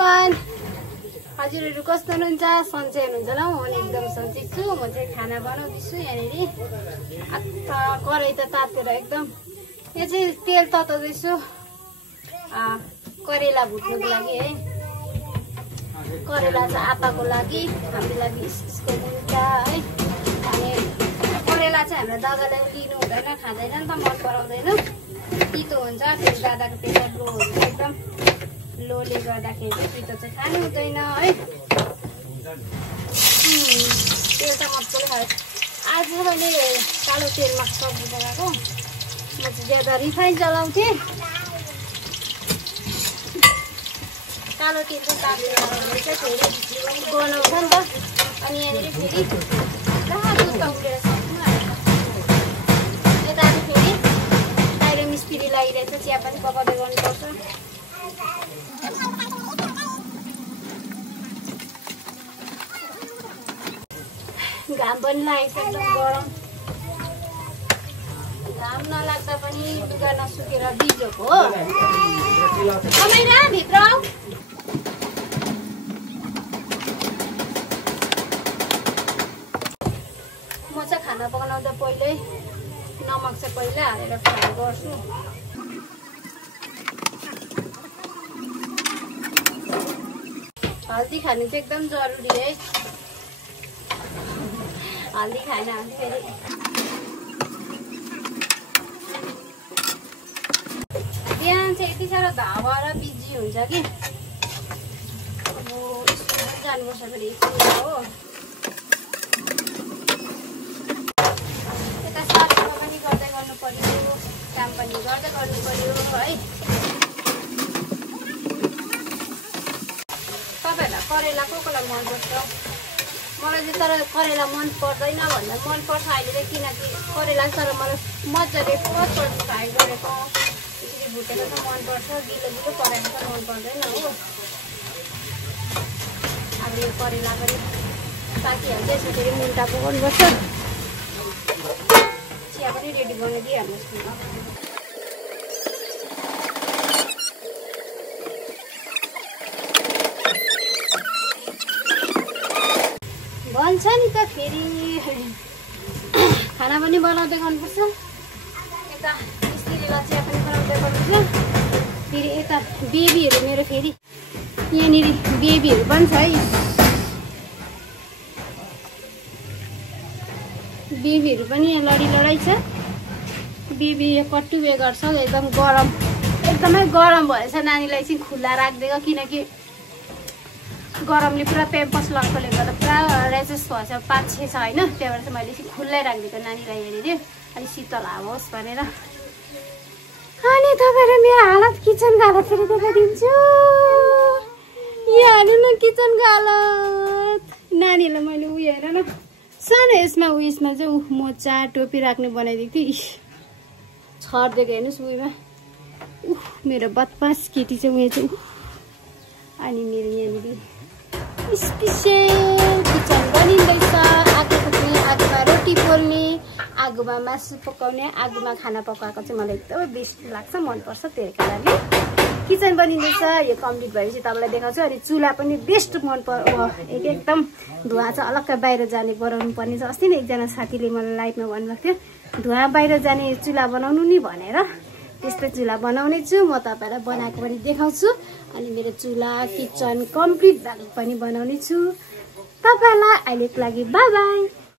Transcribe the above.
Everyone हजुरहरु कस्तो हुनुहुन्छ सन्चै हुनुहुन्छ ल म एकदम सन्चै छु म चाहिँ खाना बनाउँदैछु यहाँनेरि कराई त तातेर एकदम यो चाहिँ तेल तताउँदैछु करेला भुट्नुको लागि है करेला चाहिँ आपाको लागि हाम्रो लागि इस्कुसको मुन्टा है अनि करेला चाहिँ हाम्रो दादाले लिनु हुँदैन खाँदैन नि त मन पराउँदैन तितो हुन्छ फेरि दादाको पेट लो हुन्छ एकदम लोले गर्दाखेरि तितो चाहिँ खानु हुँदैन है तेल त मजाले खायो आज मैले कालो तेलमा सब्जी बनाएको म चाहिँ ज्यादा रिफाइन चलाउँथेँ कालो तेल चाहिँ तातेर चाहिँ फेरि बनाउँछ नि त अनि यहाँनिर फेरि कहाँ दुध उडेर सक्नु यता फेरि बाहिर मिस्त्री लागिरहेछ चिया पनि पकाउँदै गर्नुपर्छ घाम पनि लागेको छ एकदम गरम घाम नलाग्दा पनि लुगा नसुकेर बिजोको हो कमाइरा भित्र म चाहिँ खाना पकाउँदा पहिल्यै नमक चाहिँ पहिल्यै हालेर फ्राई गर्छु हल्दी खानु चाहिँ एकदम जरुरी है हल्दी खाएन भने फेरि बिहान चाहिँ यति साह्रो धावा र बिजी हुन्छ कि अब स्कुल जानुपर्छ फेरि स्कुल हो यता सफा पनि गर्दै गर्नु पर्यो काम पनि गर्दै गर्नु पर्यो है तपाईँहरूलाई करेला कोलाई मनपर्छ मलाई चाहिँ तर करेला मन पर्दैन भन्दा मन पर्छ अहिले चाहिँ किनकि करेला तर मलाई मजाले फर्स्ट फ्राई गरेको यसरी भुटेको त मनपर्छ गिलो गिलो पराएको त मन पर्दैन हो अब यो करेला पनि पाकिहाल्छ यसमा फेरि मुन्टा पकाउनुपर्छ चिया पनि रेडी बनाइदिइहाल्नुहोस् न भन्छ नि त फेरि खाना पनि बनाउँदै गर्नुपर्छ यता स्त्रीलाई चिया पनि बनाउँदै गर्नुपर्छ फेरि यता बेबीहरू मेरो फेरि यहाँनिर बेबीहरू पनि छ है बेबीहरू पनि यहाँ लडाइ छ बेबी कट्टुबे गर्छ एकदम गरम एकदमै गरम भएछ नानीलाई चाहिँ खुल्ला राखिदिएको किनकि गरमले पुरा पेम्पस लगाएकोले गर्दा पुरा रेसेस भएछ 5-6 छ होइन त्यहाँबाट चाहिँ मैले चाहिँ खुल्लै राखिदिएको नानीलाई हेरेर अलिक शीतल आओस् भनेर अनि तपाईँहरू मेरो हालत किचनको हालत फेरि देखाइदिन्छु यहाँ हेर्नु न किचनको हालत नानीहरूलाई मैले उयो हेर न सानो यसमा उयसमा चाहिँ मोचा टोपी राख्ने बनाइदिएको थिएँ छरिदिएको हेर्नुहोस् उयोमा मेरो बदमास केटी चाहिँ उयो चाहिँ अनि मेरो यहाँनिर स्पेसल किचन बनिँदैछ आगोमा रोटी पोल्ने आगोमा मासु पकाउने आगोमा खाना पकाएको चाहिँ मलाई एकदमै बेस्ट लाग्छ मनपर्छ त्यही कारणले किचन बनिँदैछ यो कम्प्लिट भएपछि तपाईँलाई देखाउँछु अनि चुल्हा पनि बेस्ट एकदम धुवा चाहिँ अलग्गै बाहिर जाने बनाउनु पर्ने छ अस्ति नै एकजना साथीले मलाई लाइभमा भन्नुभएको थियो धुवा बाहिर जाने चुल्हा बनाउनु नि भनेर त्यस्तै चुल्हा बनाउने छु म तपाईँलाई बनाएको पनि देखाउँछु अनि मेरो चुल्हा किचन कम्प्लिट भएको पनि बनाउने छु तपाईँलाई अहिलेको लागि बाई बाई।